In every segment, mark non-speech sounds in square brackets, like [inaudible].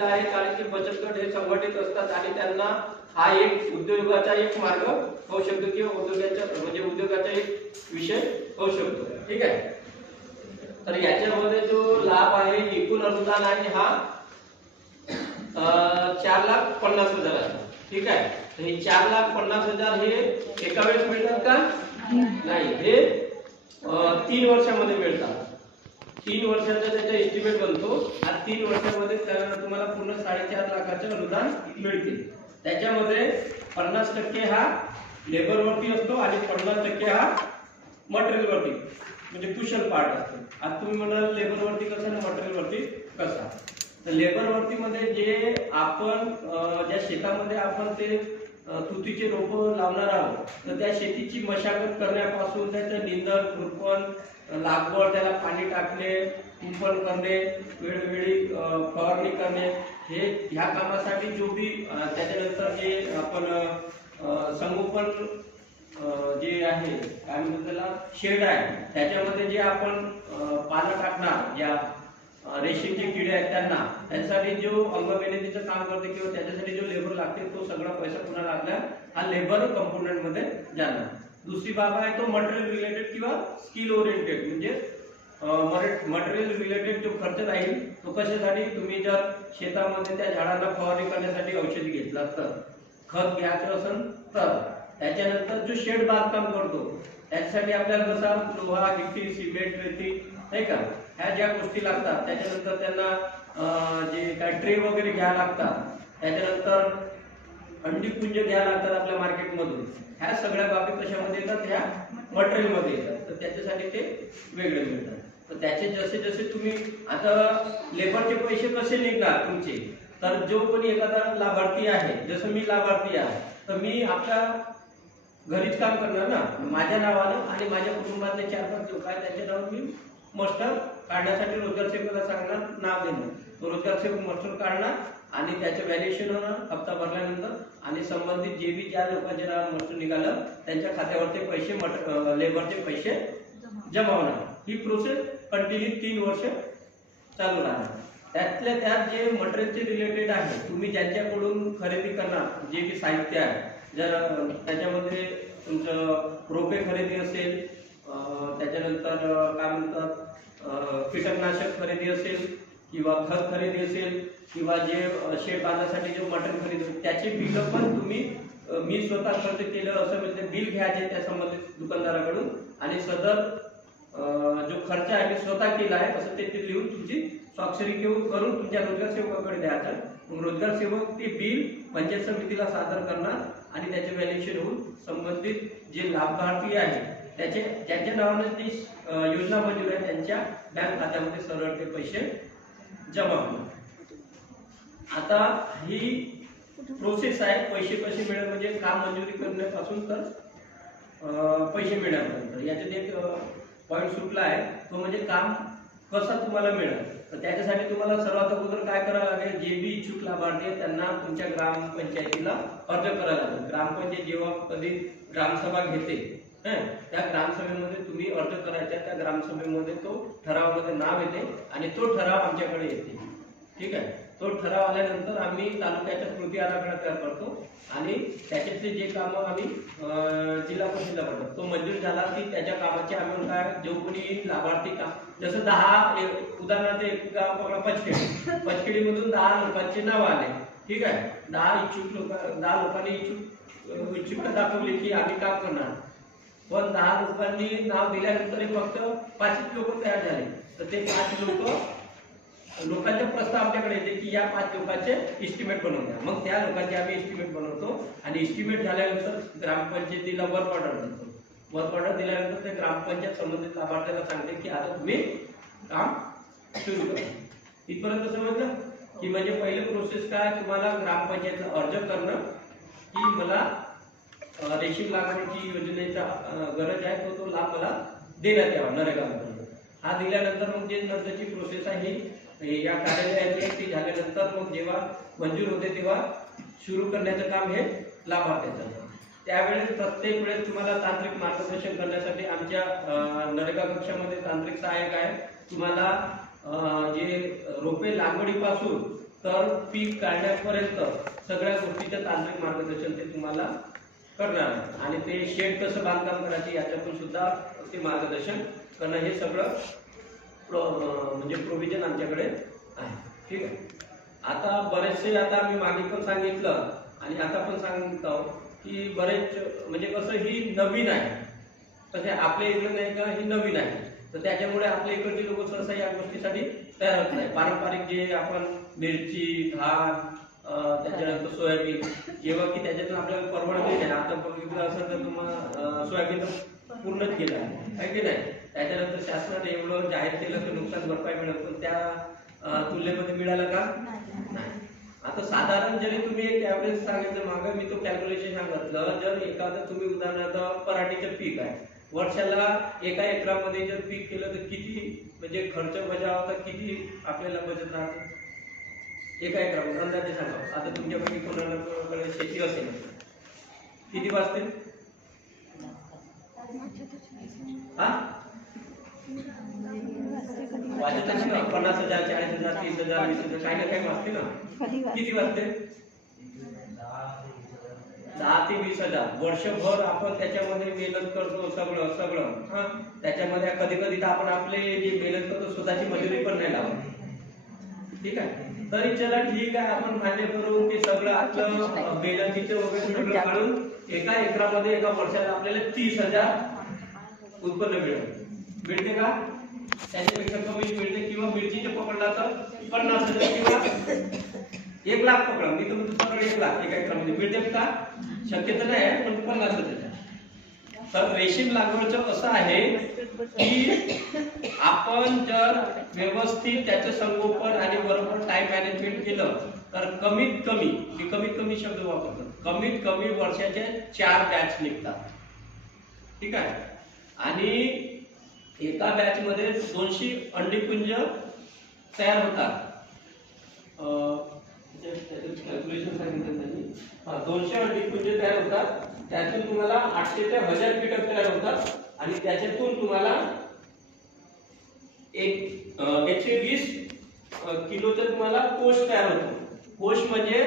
सांगितलं आहे कारण की बचत गट हे संघटित असतात आणि त्यांना हा एक उद्योगाचा एक मार्ग होऊ शकतो किंवा उद्योगाच्या म्हणजे उद्योगाचा एक विषय होऊ शकतो. ठीक आहे? तर याच्यामध्ये जो लाभ आहे एकूण अनुदान आहे हा चार लाख पन्नास हजार आहे. ठीक आहे? तर हे चार लाख पन्नास हजार हे एका वेळेस मिळतात का? नाही. हे तीन वर्षामध्ये मिळतात. तीन वर्षाचा त्याचा एस्टिमेट तीन वर्षामध्ये त्यानंतर तुम्हाला पूर्ण साडेचार लाखाचं अनुदान मिळते त्याच्यामध्ये पन्नास टक्के हा लेबरवरती असतो आणि पन्नास टक्के हा मटेरियलवरती म्हणजे कुशल पार्ट असतो. आता तुम्ही म्हणाल लेबरवरती कसा आणि मटेरियलवरती कसा? तर लेबरवरती मध्ये जे आपण ज्या शेतामध्ये आपण ते तुतीचे रोप लावणार आहोत तर त्या शेतीची मशागत करण्यापासून त्याचं निंदण खुरपण लागवड त्याला पाणी टाकणे कुंपण करणे वेळोवेळी फवारणी करणे हे ह्या कामासाठी जो बी त्याच्यानंतर जे आपण संगोपन जे आहे काय म्हणतात त्याला शेड आहे त्याच्यामध्ये जे आपण पानं टाकणार ज्या रेशीमचे किडे आहेत त्यांना त्यासाठी जो अंगमेहनतीचं काम करते किंवा त्याच्यासाठी जो लेबर लागते तो सगळा पैसा कुणाला आपल्या हा लेबर कंपोनंटमध्ये जाणार. दुसरी बाब आहे तो मटेरियल रिलेटेड किंवा स्किल ओरिएंटेड म्हणजे मटेरियल रिलेटेड जो खर्च राहील तो कशासाठी? तुम्ही जर शेतामध्ये त्या झाडांना फवारणी करण्यासाठी औषधी घेतला तर. खत घ्यायचं असेल तर. त्याच्यानंतर जो शेड बांधकाम करतो त्याच्यासाठी आपल्याला कसा? लोहा गिट्टी सिमेंट रेती नाही का? ह्या ज्या गोष्टी लागतात त्याच्यानंतर त्यांना जे काय ट्रे वगैरे घ्यायला लागतात त्याच्यानंतर अंडी पुंज घ्यायला लागतात आपल्या मार्केटमधून. ह्या सगळ्या बाबी कशामध्ये येतात? ह्या मटेरियलमध्ये येतात. तर त्याच्यासाठी ते वेगळे मिळतात. तर त्याचे जसे जसे तुम्ही आता लेबरचे पैसे कसे निघणार तुमचे? तर जो कोणी एखादा लाभार्थी आहे जसं मी लाभार्थी आहे तर मी आपल्या घरीच काम करणार ना? माझ्या नावानं आणि माझ्या कुटुंबातले चार पाच लोक आहेत त्यांच्या नावावर मी मस्टर काढण्यासाठी रोजगार सेवकाला सांगणार नाव देणार. रोजगार सेवक मस्टर काढणार आणि त्याचं व्हॅल्युएशन होणार हप्ता भरल्यानंतर आणि संबंधित जे बी ज्या लोकांचे नाव मस्टर निघालं त्यांच्या खात्यावर ते पैसे मट लेबरचे पैसे जमा होणार. ही प्रोसेस कंटिन्यू तीन वर्ष चालू राहणार. त्यातल्या त्यात जे मटेरियलचे रिलेटेड आहे तुम्ही ज्यांच्याकडून खरेदी करणार जे बी साहित्य आहे जर त्याच्यामध्ये तुमचं रोपे खरेदी असेल त्याच्यानंतर काय म्हणतात कीटकनाशक खरेदी असेल किंवा खत खरेदी असेल किंवा जे शेड बांधण्यासाठी जे मटेरियल खरेदी असेल त्याचे बिल पण तुम्ही मी स्वतः खर्च केलं असं म्हणजे बिल घ्यायचे त्या संबंधित दुकानदाराकडून. आणि सदर जो खर्च आहे मी स्वतः केला आहे तसं ते ते लिहून तुमची स्वाक्षरी घेऊन करून तुमच्या रोजगार सेवकाकडे द्यायचं. मग रोजगार सेवक ते बिल पंचायत समितीला सादर करणार आणि त्याचे व्हॅल्युएशन होऊन संबंधित जे लाभार्थी आहे त्याचे ज्यांच्या नावाने ती योजना मंजूर आहे त्यांच्या बँक खात्यामध्ये सरळ ते पैसे जमा होणार. आता ही प्रोसेस आहे पैसे कसे मिळणं म्हणजे काम मंजुरी करण्यापासून तर पैसे मिळण्यापर्यंत याच्यात एक पॉईंट सुटला आहे तो म्हणजे काम कसं तुम्हाला मिळेल? तर त्याच्यासाठी तुम्हाला सर्वात अगोदर काय करावं लागेल? जे बी इच्छुक लाभार्थी त्यांना तुमच्या ग्रामपंचायतीला अर्ज करावा लागेल. ग्रामपंचायत जेव्हा कधी ग्रामसभा घेते त्या ग्रामसभेमध्ये तुम्ही अर्ज करायचा त्या ग्रामसभेमध्ये तो ठरावामध्ये नाव येते आणि तो ठराव आमच्याकडे येते. ठीक आहे? तो ठराव आल्यानंतर आम्ही तालुक्याच्या कृती आराखडा तयार करतो आणि त्याच्यातले जे कामं आम्ही जिल्हा परिषदेला करतो. तो मंजूर झाला की त्याच्या कामाचे आम्ही काय जो कोणी लाभार्थी का? जसं दहा उदाहरणार्थ एक काम पकडा पचखेडी. पचखेडीमधून दहा लोकांचे नाव आले. ठीक आहे? दहा इच्छुक लोक दहा लोकांनी इच्छुक इच्छुकता दाखवली की आम्ही काम करणार. पण दहा लोकांनी नाव दिल्यानंतर फक्त पाचच लोक तयार झाले. तर ते पाच लोक लोकांचे प्रस्ताव आपल्याकडे येते की या पाच लोकांचे इस्टिमेट बनवून द्या. मग त्या लोकांचे आम्ही इस्टिमेट बनवतो आणि इस्टिमेट झाल्यानंतर ग्रामपंचायतीला वर्क ऑर्डर देतो. वर्क ऑर्डर दिल्यानंतर ते ग्रामपंचायत संबंधित लाभार्थ्याला सांगते की आता तुम्ही काम सुरू करा. इथपर्यंत समजलं? की म्हणजे पहिले प्रोसेस काय? तुम्हाला ग्रामपंचायतला अर्ज करणं की मला रेशीम लागवडीची योजनेचा गरज आहे तो तो लाभ मला देण्यात यावा नरेगा हा दिल्यानंतर मग जे नंतरची प्रोसेस आहे ही या कार्यालयाची ती झाल्यानंतर मग जेव्हा मंजूर होते तेव्हा सुरू करण्याचं काम हे लाभार्थ्याचं त्यावेळेस प्रत्येक वेळेस तुम्हाला तांत्रिक मार्गदर्शन करण्यासाठी आमच्या नरेगा कक्षामध्ये तांत्रिक सहाय्यक आहे तुम्हाला जे रोपे लागवडीपासून तर पीक काढण्यापर्यंत सगळ्या गोष्टीचं तांत्रिक मार्गदर्शन ते तुम्हाला करणार. आहे. आणि ते शेड कसं बांधकाम करायचे याच्यातून सुद्धा ते मार्गदर्शन करणं हे सगळं प्रो म्हणजे प्रोव्हिजन आमच्याकडे आहे. ठीक आहे? आता बरेचसे आता मी मागे पण सांगितलं आणि आता पण सांगतो की बरेच म्हणजे कसं ही नवीन आहे. तसे आपल्या इकडे नाही का ही नवीन आहे. तर त्याच्यामुळे आपल्या इकडची लोक सहसा या गोष्टीसाठी तयार होत नाही. पारंपरिक जे आपण मिरची धान त्याच्यानंतर सोयाबीन जेव्हा की त्याच्यातून आपल्याला परवडत नाही असेल तर तुम्हाला सोयाबीन पूर्णच केलं आहे. की नाही? त्याच्यानंतर शासनाने एवढं जाहीर केलं की नुकसान भरपाई मिळेल. पण त्या तुलनेमध्ये मिळालं का? नाही. आता साधारण जरी तुम्ही एक ऍव्हरेज सांगितलं मागं मी तो कॅल्क्युलेशन सांगितलं जर एखादं तुम्ही उदाहरणार्थ पराठीचं पीक आहे वर्षाला एका एकरामध्ये जर पीक केलं तर किती म्हणजे खर्च बचाव होता किती आपल्याला बचत राहते? एका एकरामध्ये अंदाजे सांगा आता तुमच्यापैकी कोणाला शेती असेल किती वाजते हा? वाजत असेल ना पन्नास हजार चाळीस हजार तीस हजार वीस हजार काही ना काही वाजते ना? किती वाजते? दहा ते वीस हजार. वर्षभर आपण त्याच्यामध्ये मेहनत करतो सगळं सगळं. हा? त्याच्यामध्ये कधी कधी तर आपण आपले जे मेहनत करतो स्वतःची मजुरी पण नाही लावत. ठीक आहे? तरी चला ठीक आहे. आपण मान्य करू की सगळं आपलं मेहनतीचं वगैरे सगळं काढून एका एकरामध्ये एका वर्षात आपल्याला तीस हजार उत्पन्न मिळेल. मिळते का? त्याच्यापेक्षा कमी मिळते किंवा मिरचीचे पकडला तर पन्नास हजार किंवा एक लाख पकडा. मी तर तुमच्याकडे एक लाख एका एकरामध्ये. मिळते का? शक्यता नाही आहे पण पन्नास हजार. तर रेशीम लागवडचं असं आहे की आपण जर व्यवस्थित त्याचं संगोपन आणि बरोबर टाइम मॅनेजमेंट केलं तर कमीत कमी मी कमीत कमी शब्द वापरतो कमीत कमी वर्षाचे चार बॅच निघतात. ठीक आहे? आणि एका बॅच मध्ये दोनशे अंडीपुंज तयार होतात. सांगितलं दोनशे अंडीपुंज तयार होतात. त्यातून तुम्हाला आठशे ते हजार कीटक तयार होतात. आणि त्याच्यातून तुम्हाला एक एकशे वीस किलोचा तुम्हाला कोश तयार होतो. कोश म्हणजे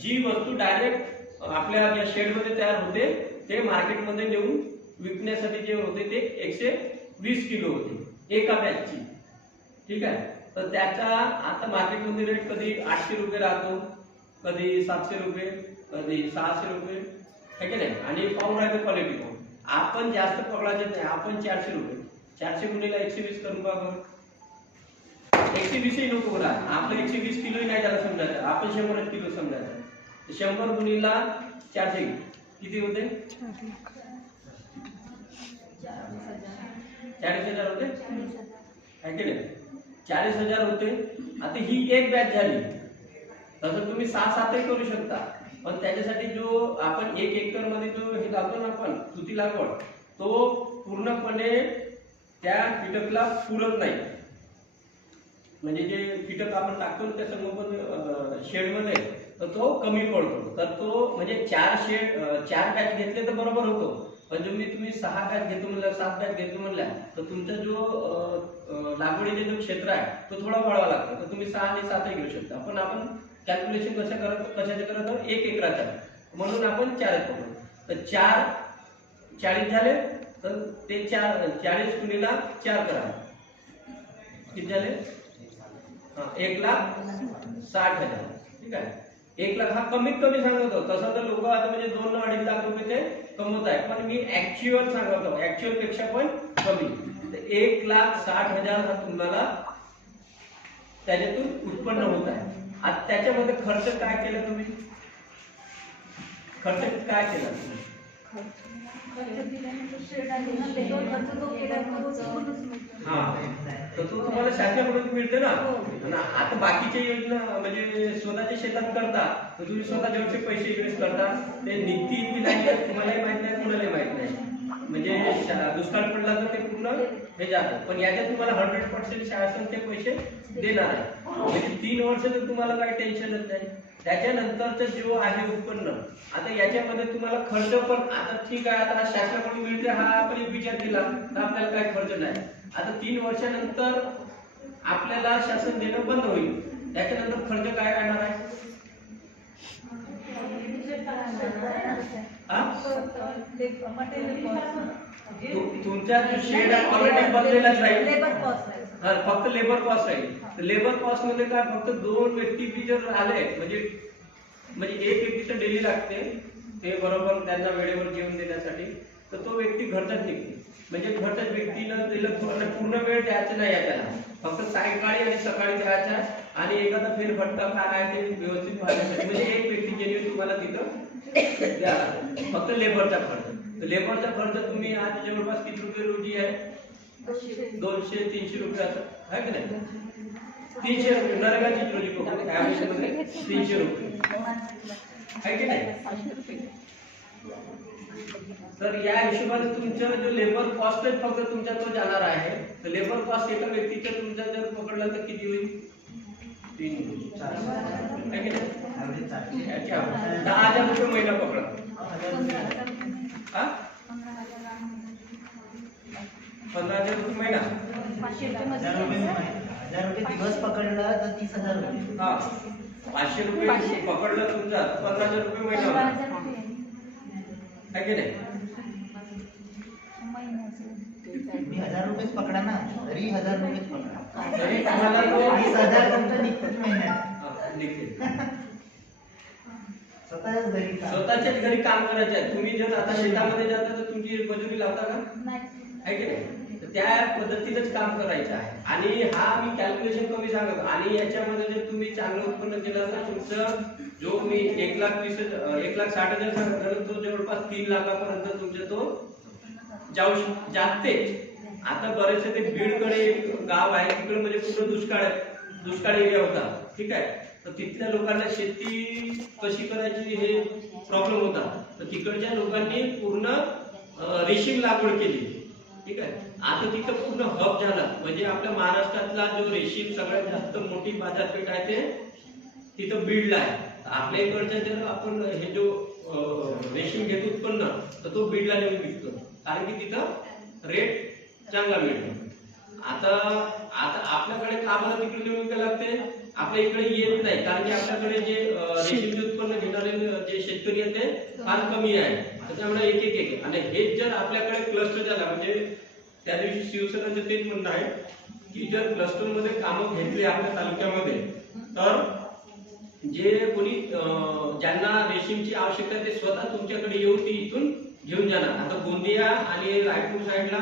जी वस्तू डायरेक्ट आपल्या ज्या शेडमध्ये तयार होते ते मार्केटमध्ये नेऊन विकण्यासाठी जे होते ते एकशे वीस किलो होते एका बॅगची ठीक आहे? तर त्याचा आता मार्केटमध्ये रेट कधी आठशे रुपये राहतो कधी सातशे रुपये कधी सहाशे रुपये ठीक की नाही? आणि पाहून राहते क्वालिटी पाहून आपण जास्त पकडायचे नाही आपण चारशे रुपये. चारशे गुणीला एकशे वीस करून बघा बरं. एकशे वीसही नको बोला आपलं एकशे वीस किलोही नाही त्याला समजायचं. आपण शंभर किलो समजायचं. शंभर गुणीला चारशे. किती होते? चाळीस हजार होते? है की नाही? चाळीस हजार होते. आता ही एक बॅच झाली. तसं तुम्ही सात सातही करू शकता. पण त्याच्यासाठी जो आपण एक एकरमध्ये जो हे लावतो ना आपण तुती लागवड. तो पूर्णपणे त्या कीटकला पुरत नाही. म्हणजे जे कीटक आपण टाकतो त्या संगोपन शेडमध्ये तर तो कमी पडतो. तर तो म्हणजे चार शेड चार बॅच घेतले तर बरोबर होतो. पण मी तुम्ही सहा बॅच घेतो म्हणल्या सात बॅच घेतो म्हणल्या तर तुमचा जो लागवडीचे जो क्षेत्र आहे तो थोडा वळावा लागतो. तर तुम्ही सहा आणि सातही घेऊ शकता. पण आपण कॅल्क्युलेशन कसं करत कशाचे करत एक एकराचा. म्हणून आपण चारच पकडू तर चार चाळीस झाले तर ते चार चाळीस गुणीला चार करा. किती झाले? हा, एक लाख साठ हजार. ठीक आहे? एक लाख हा कमीत कमी सांगतो तसं तर लोक आता म्हणजे दोन अडीच लाख रुपये ते कमवत आहे पण मी ऍक्च्युअल सांगतो ऍक्च्युअलपेक्षा पण कमी. तर एक लाख साठ हजार हा तुम्हाला त्याच्यातून उत्पन्न होत आहे. आता त्याच्यामध्ये खर्च काय केला तुम्ही? खर्च काय केला तुम्ही? तर तो तुम्हाला शासनाकडून मिळते ना? आणि आता बाकीच्या योजना म्हणजे स्वतःच्या शेतात करता तर तुम्ही स्वतः जेवढे पैसे इन्व्हेस्ट करता ते निघतील की नाही तुम्हालाही माहीत नाही कुणालाही माहीत नाही. म्हणजे दुष्काळ पडला तर ते पूर्ण हे जातं. पण याच्यात तुम्हाला हंड्रेड पर्सेंट शासन ते पैसे देणार आहे. म्हणजे तीन वर्ष तर तुम्हाला काही टेन्शनच नाही. त्याच्यानंतरचं जो आहे उत्पन्न. आता याच्यामध्ये तुम्हाला खर्च पण आता ठीक आहे आता शासनाकडून मिळते हा आपण विचार केला तर आपल्याला काय खर्च नाही. आता तीन वर्षानंतर आपल्याला शासन देणं बंद होईल. त्याच्यानंतर खर्च काय राहणार आहे? तुमच्या तुमचा जो शेड ऑलरेडी बनलेलाच राहील. लेबर कॉस्ट आहे फक्त लेबर कॉस्ट राहील लेबर कॉस्टमध्ये काय फक्त दोन व्यक्ती बी जर आले म्हणजे म्हणजे एक व्यक्ती तर डेली लागते ते बरोबर त्यांना वेळेवर जेवण देण्यासाठी. तर तो व्यक्ती घरचाच निघते. म्हणजे घरच्याच व्यक्तीनं त्याला पूर्ण पूर्ण वेळ द्यायचा नाही आहे त्याला. फक्त सायंकाळी आणि सकाळी द्यायचा आणि एखादा फेरफटका काय आहे ते व्यवस्थित पाहण्यासाठी. म्हणजे एक व्यक्ती जेणे तुम्हाला तिथं द्या फक्त लेबरचा खर्च. तर लेबरचा खर्च तुम्ही आज जवळपास किती रुपये रोजी आहे? दोनशे तीनशे. रुपये असं. आहे की नाही? तीनशे रुपये. नरकाची काय ऑफिसमध्ये तीनशे रुपये. आहे की नाही? तर या हिशोबाने तुमचं जो लेबर कॉस्ट फक्त तुमचा तो जाणार आहे. तर लेबर कॉस्ट एका व्यक्तीचा तुमचा जर पकडला तर किती होईल? तीन होईल. आहे की नाही? याच्या दहा हजार रुपये महिना पकडा. हा? पंधरा हजार रुपये महिना. पाचशे हजार रुपये हजार रुपये दिवस पकडला तर तीस हजार रुपये. हा. पाचशे रुपये पकडलं तुमचा पंधरा हजार रुपये महिना. पंधरा होणार. हजार रुपये. आहे की नाही? महिन्याचे. मी हजार रुपयेच पकडा ना. तरी हजार रुपयेच पकडा. तरी तुम्हाला तो वीस हजार तुमचं निघतात महिन्यात. हा, निघते. [laughs] स्वतःच घरी काम. स्वतःच्याच घरी काम करायचं आहे. तुम्ही जर आता शेतामध्ये जाता तर तुमची मजुरी लावता का? नाही. आहे की नाही? त्या पद्धतीनंच काम करायचं आहे. आणि हा मी कॅल्क्युलेशन कमी सांगत आणि याच्यामध्ये जर तुम्ही चांगलं उत्पन्न केलं तर तुमचं जो मी एक लाख वीस एक लाख साठ हजार सांगितलं तो जवळपास तीन लाखापर्यंत तुमचा तो जाऊ जाते. आता बरेचसे ते बीडकडे एक गाव आहे तिकडे म्हणजे पूर्ण दुष्काळ दुष्काळ एरिया होता. ठीक आहे? तर तिथल्या लोकांना शेती कशी करायची हे प्रॉब्लेम होता. तर तिकडच्या लोकांनी पूर्ण रेशीम लागवड केली. ठीक आहे? आता तिथं पूर्ण हब झाला. म्हणजे आपल्या महाराष्ट्रातला जो रेशीम सगळ्यात जास्त मोठी बाजारपेठ आहे ते तिथं बीडला आहे. आपल्या इकडच्या जर आपण हे जो रेशीम घेतो उत्पन्न तर तो बीडला नेऊन विकतो. कारण की तिथं रेट चांगला मिळतो. आता आता आपल्याकडे का बरं तिकडे नेऊन विकायला लागते? आपल्या इकडे येत नाही. कारण की आपल्याकडे जे रेशीमचे उत्पन्न घेणारे जे शेतकरी आहेत ते फार कमी आहे. त्याच्यामुळे एक एक एक. आणि हेच जर आपल्याकडे क्लस्टर झाला म्हणजे त्या दिवशी शिवसेनाचं तेच म्हणणं आहे की जर क्लस्टरमध्ये कामं घेतली आपल्या तालुक्यामध्ये तर जे कोणी ज्यांना रेशीमची आवश्यकता आहे ते स्वतः तुमच्याकडे येऊन ती इथून घेऊन जाणार. आता गोंदिया आणि रायपूर साईडला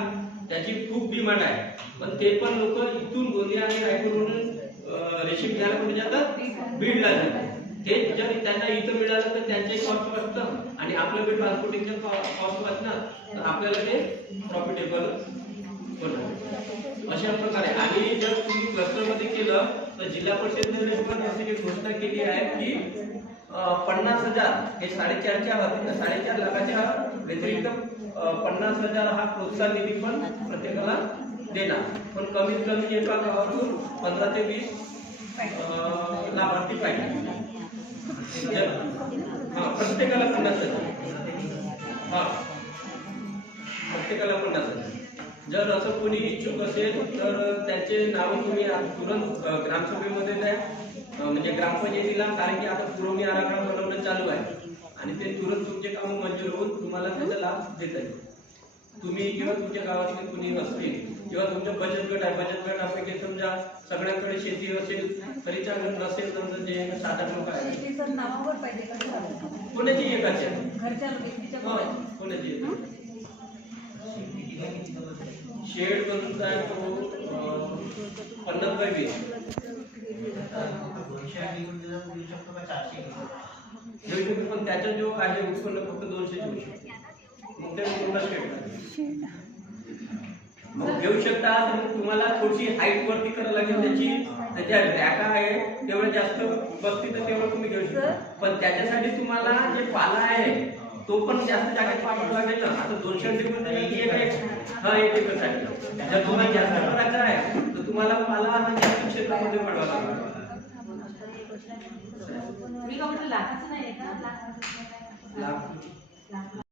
त्याची खूप डिमांड आहे. पण ते पण लोक इथून गोंदिया आणि रायपूर म्हणून रेशीम घ्यायला कुठे जातात? बीडला जातात. ते जर त्यांना इथं मिळालं तर त्यांचे कॉस्ट वाचतं आणि आपलं बी ट्रान्सपोर्टिंगचं कॉस्ट वाचणार. तर आपल्याला ते प्रॉफिटेबल होणार. अशा प्रकारे आणि जर तुम्ही क्लस्टरमध्ये केलं तर जिल्हा परिषदेने पण अशी घोषणा केली आहे की पन्नास हजार हे साडेचारच्या वतीनं साडेचार लाखाच्या व्यतिरिक्त पन्नास हजार हा प्रोत्साहन निधी पण प्रत्येकाला देणार. पण कमीत कमी एका गावातून पंधरा ते वीस लाभार्थी पाहिजे. हा प्रत्येकाला पन्नास हजार हा. प्रत्येकाला पन्नास हजार जर असं कोणी इच्छुक असेल तर त्यांचे नाव तुम्ही तुरंत ग्रामसभेमध्ये द्या. म्हणजे ग्रामपंचायतीला कारण की आता पुरवणी आराखडा बनवणं चालू आहे. आणि ते तुरंत तुमचे काम मंजूर होऊन तुम्हाला त्याचा लाभ देता येईल. तुम्ही किंवा तुमच्या गावातले कोणी असतील किंवा तुमचं बचत गट आहे बचत गटापैकी समजा सगळ्यांकडे शेती असेल चांगलं नसेल तर जे सात आठ लोक का कोणाची एकाचे व्यक्तीच्या हा, कोणाची एकाची. शेती किती आहे, किती दिवस आहे? शेड बनवून आहे तो पन्नास बाय वीस. दोनशे का पण त्याचा जो आहे उत्पन्न फक्त दोनशे शकतो. मग ते पूर्ण शेड आहे. मग घेऊ शकता तुम्हाला थोडीशी हाईट वरती करायला लागेल त्याची. त्याच्या रॅका आहे तेवढं जास्त बसती तर तेवढं तुम्ही घेऊ शकता. पण त्याच्यासाठी तुम्हाला जे पाला आहे तो पण जास्त जागेत पाठवावा लागेल. ना आता दोनशे एक हा एक एकरसाठी जर तुम्हाला जास्त करायचं आहे तर तुम्हाला पाला हा जास्त क्षेत्रामध्ये पाठवावा लागेल. मी का म्हटलं लाखाचं नाही आहे का? लाख लाख.